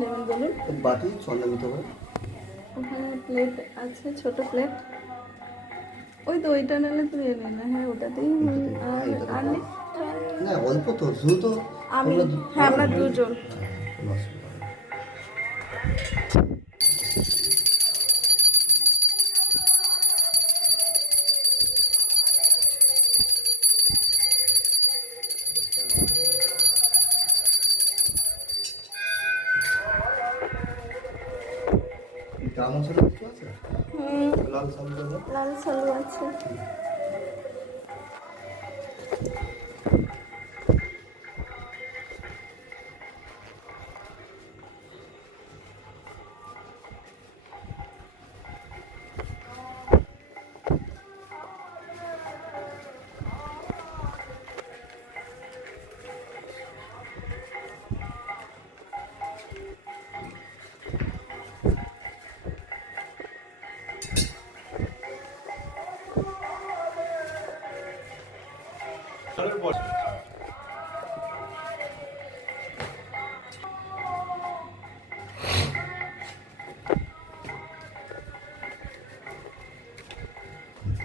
নেবেন বলুন? বাটি স্বর্ণা নিতে হবে। ওখানে প্লেট আছে, ছোট প্লেট। ওই তো ওইটা নিলে তুমি এনে না। হ্যাঁ ওটাতেই। আর আর নেই? না অল্প তো শুধু তো আমি হ্যাঁ আমরা দুজন। কোনো অসুবিধা নেই। গ্রাম অঞ্চলে কিছু আছে? লাল সালু দাদা? লাল সালু আছে।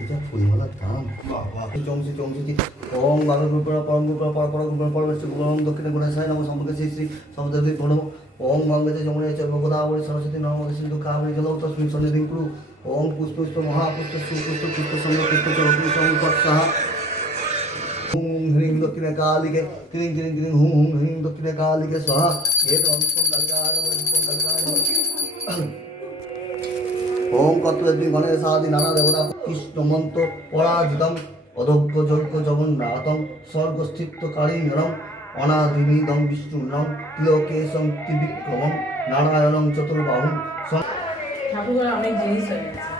এটা ফুলমালার দাম বাবা জংসি জংসি ওম বাংলা গুরুপরা পরম গুরুপরা পরপর গুরুপরা পরমেশ্বর গুরুম দক্ষিণে গুণাশায় নমঃ সম্পর্কে শ্রী শ্রী সমুদ্রদেব প্রণব ওম গঙ্গাতে যমুনে চৈব গোদাবরী সরস্বতী নর্মদে সিন্ধু কাবেরী জলৌ তস্মিन् সন্নিধিং কুরু ওম পুষ্প পুষ্প মহাপুষ্প সুপুষ্প পুষ্প সঙ্গ পুষ্প চরতি সংপৎ সাহা হুম হ্রিং দক্ষিণে কালিকে ক্রিং ক্রিং ক্রিং হুম হুম হ্রিং দক্ষিণে কালিকে স্বাহা এত অন্তম কালিকায় নমঃ কালিকায় নমঃ ওম কর্তব্য গণেশাদি নানা দেবতা কৃষ্ণ মন্ত্র পরাজিতম অদজ্ঞ যজ্ঞ জগন্নাথম স্বর্গস্থিতকারী নরম অনাদিনিদম বিষ্ণুনম তিলোকেশম ত্রিবিক্রমম নারায়ণম চতুর্বাহুম ঠাকুরঘরে অনেক জিনিস হয়ে গেছে।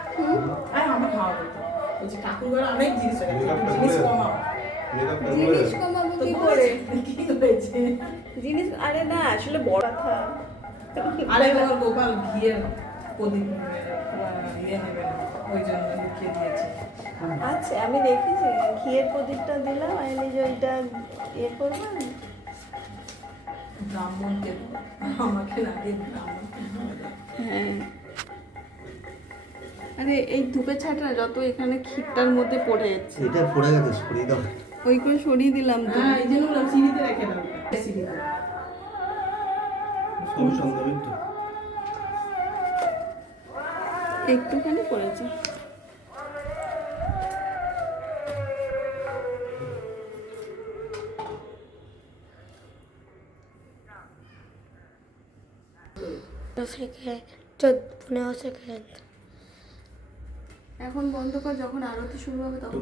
আর আমার খাওয়া হতো বলছি ঠাকুরঘরে অনেক জিনিস হয়ে গেছে, জিনিস কমাও। জিনিস কমাবো কি করে? কি হয়েছে? জিনিস আরে না আসলে বড় কথা। আরে আমার গোপাল ঘিয়ের প্রদীপ ইয়ে নেবে না, ওই জন্য লিখে দিয়েছে। আচ্ছা আমি দেখেছি ঘিয়ের প্রদীপটা দিলাম আর এই যে ওইটা ইয়ে করবেন। ব্রাহ্মণকে দেবো, আমাকে না দিয়ে ব্রাহ্মণকে দেবো। হ্যাঁ আরে এই ধূপের ছাটা যত এখানে ক্ষীরটার মধ্যে পড়ে যাচ্ছে, এটা পড়ে গেছে সরিয়ে দাও ওই করে সরিয়ে দিলাম তো। হ্যাঁ এই জন্য বললাম সিঁড়িতে রেখে দাও, সিঁড়িতে। সব সঙ্গে তো একটুখানি পড়েছে। এখন বন্ধ কর, যখন আরতি শুরু হবে তখন।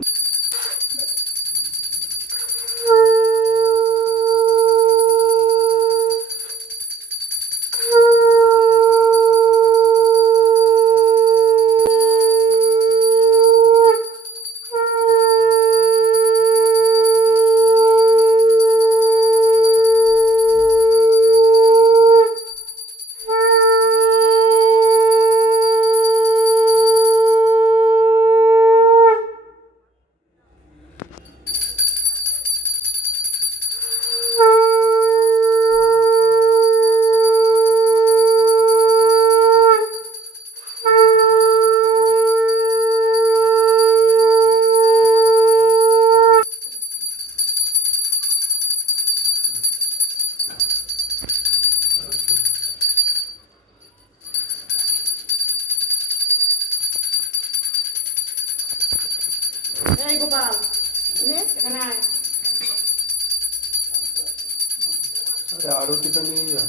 এই গোপাল এখানে আয়। আরে আরতিটা নিয়ে যান।